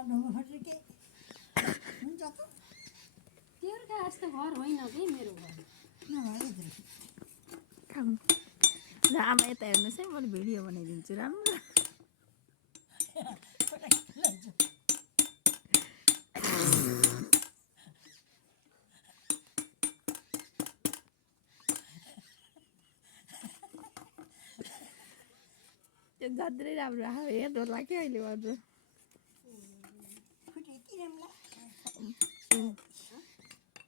ढुङ्गाफोर्छ के हुन्छ त तेरो जस्तो घर होइन कि मेरो घर आमा यता हेर्नुहोस् है मैले भिडियो बनाइदिन्छु राम्रो त्यो गद्रै राम्रो हेर्नु होला कि अहिले गर्नु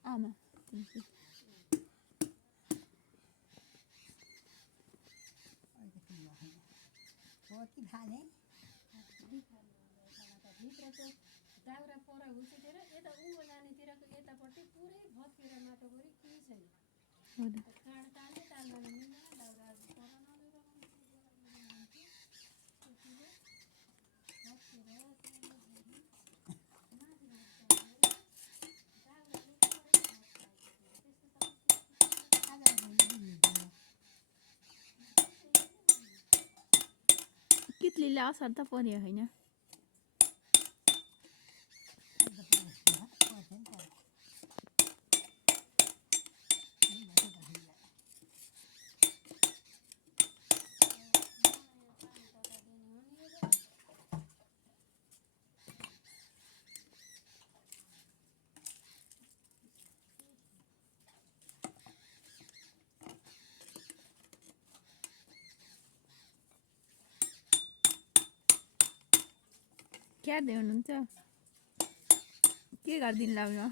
आमा कति खाने भित्र त्यो दाउरा पर हुँचेर यता उँभो जानेतिरको यतापट्टि पुरै भत्केर माटो गरी केही छैन काँड तान्दै तान्दैन मिल्दैन दाउरा पर नलिएर कित्लीले असर त पर्यो होइन क्यार्दै हुनुहुन्छ के गरिदिनु लाग्नु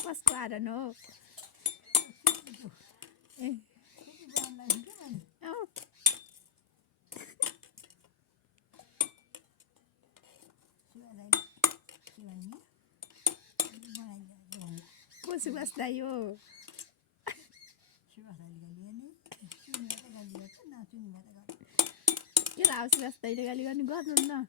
कसको आरन हो ए को सुभाष दाइ हो के लाओस् सुभाष दाइले गाली गर्नु गर्नुहुन्न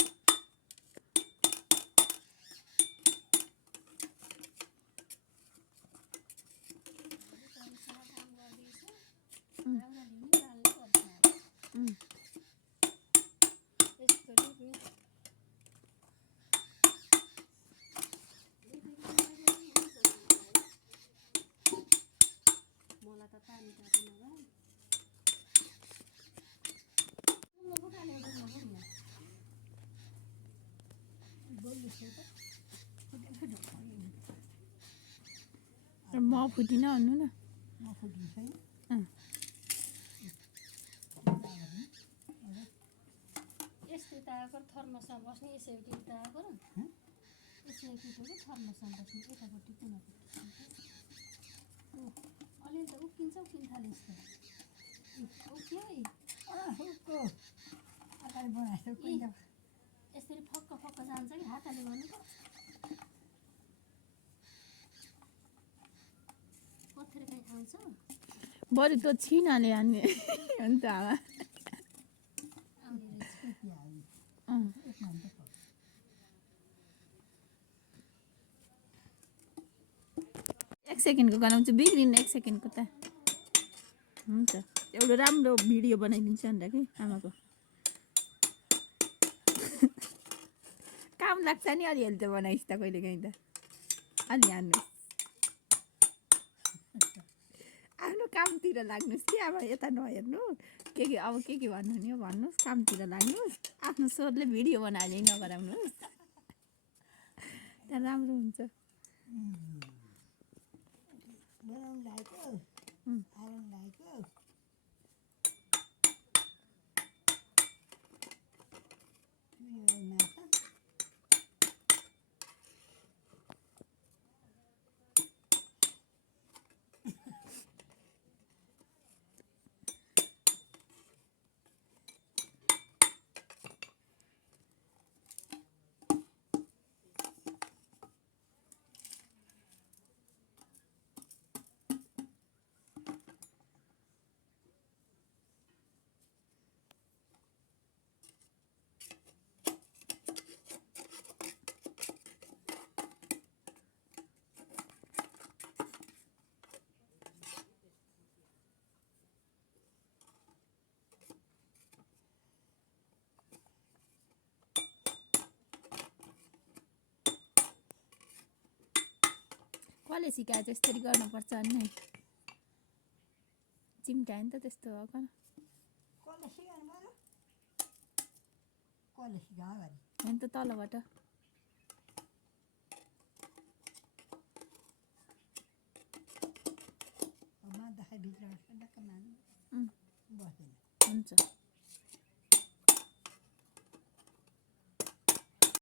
मलाई त पानी ताप्नु होला म फुटिन भन्नु न यस्तै तागर थर्मसमा बस्ने यसै केही तागर यसै केटो थर्मसमा बस्ने यतापट्टि कुनापट्टि अलिअलि त उक्किन्छ थाले यस्तो उक्क्यो है यसरी फक्क फक्क जान्छ कि हातले गर्नु त पत्थर कहीँ आउँछ बरु त छिनाले हान्ने हुन्छ आमा एक सेकेन्डको गराउँछु बिग्रिनु एक सेकेन्डको त हुन्छ एउटा राम्रो भिडियो बनाइदिन्छु अन्त कि आमाको काम लाग्छ नि अलिअलि त बनाइस् त कहिले काहीँ त अलि हान्नुहोस् आफ्नो कामतिर लाग्नुहोस् कि अब यता नहेर्नु के अब के भन्नु नि भन्नुहोस् कामतिर लाग्नुहोस् आफ्नो स्वरले भिडियो बनाएर नगराउनुहोस् त्यहाँ राम्रो हुन्छ कसले सिकायो त्यसरी गर्नुपर्छ नि चिम्टायो नि त त्यस्तो हो कन कसले सिकाउनु पर्यो कसले सिकायो भने होइन त तलबाट मान्दाखेरि भित्र ढक्क मान्नु बस्दैन हुन्छ